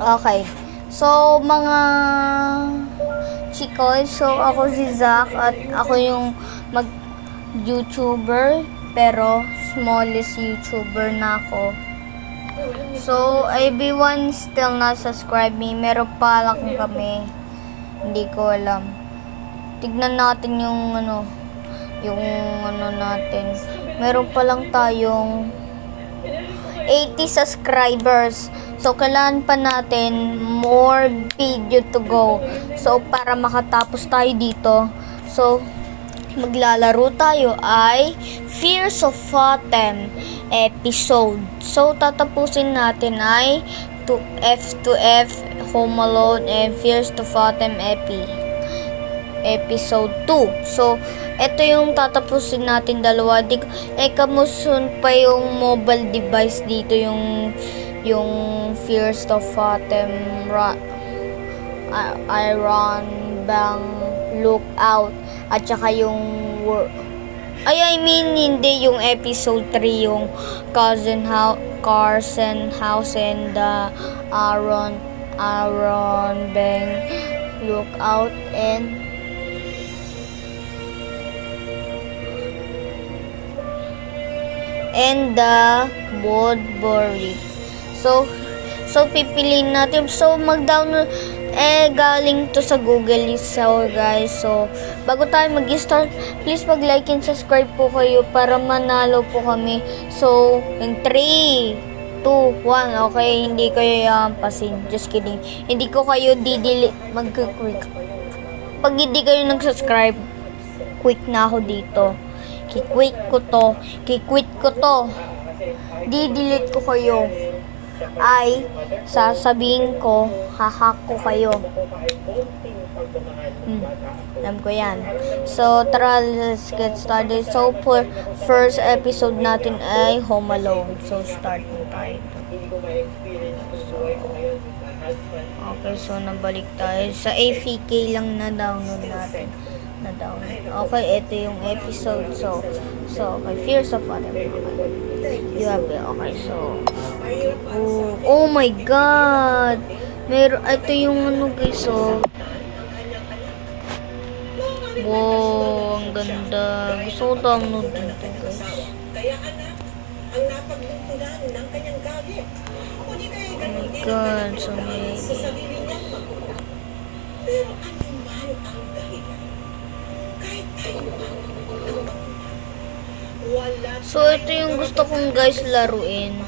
Okay. So, mga chikoy, so ako si Zach at ako yung YouTuber, pero smallest YouTuber na ako. So, everyone still not subscribe me. Meron pa lang kami. Hindi ko alam. Tignan natin yung natin. Meron pa lang tayong 80 subscribers. So, kailangan pa natin more video to go. So, para makatapos tayo dito. So, maglalaro tayo ay Fears of Autumn episode. So, tatapusin natin ay F2F, Home Alone, and Fears of Autumn episode 2. So, ito yung tatapusin natin dalawa. Kamusun pa yung mobile device dito, yung Fears of Autumn, Iron Bang Lookout, at saka yung hindi yung episode 3, yung Carson House and the Iron Bang Lookout and the Woodbury. So pipiliin natin. So, mag-download, galing to sa Google. So, guys, so, bago tayo mag-start, please mag-like and subscribe po kayo para manalo po kami. So, in 3, 2, 1, okay, hindi kayo yampasin. Just kidding. Hindi ko kayo mag-quick. Pag hindi kayo nag-subscribe, quick na ako dito. Kikwit ko to. Didelete ko kayo. Ay, sasabihin ko, hahack ko kayo. Alam ko yan. So, tara, let's get started. So, for first episode natin ay Home Alone. So, start na tayo. Okay, so, nabalik tayo. Sa AFK lang na-download natin. Okay, ito yung episode. So, okay, Fears of Autumn. You have it. Okay, so, oh my God! Ito yung guys, so, wow, ang ganda. Gusto ko download din ito, guys. Oh my God, so amazing. So, ito yung gusto kong guys laruin.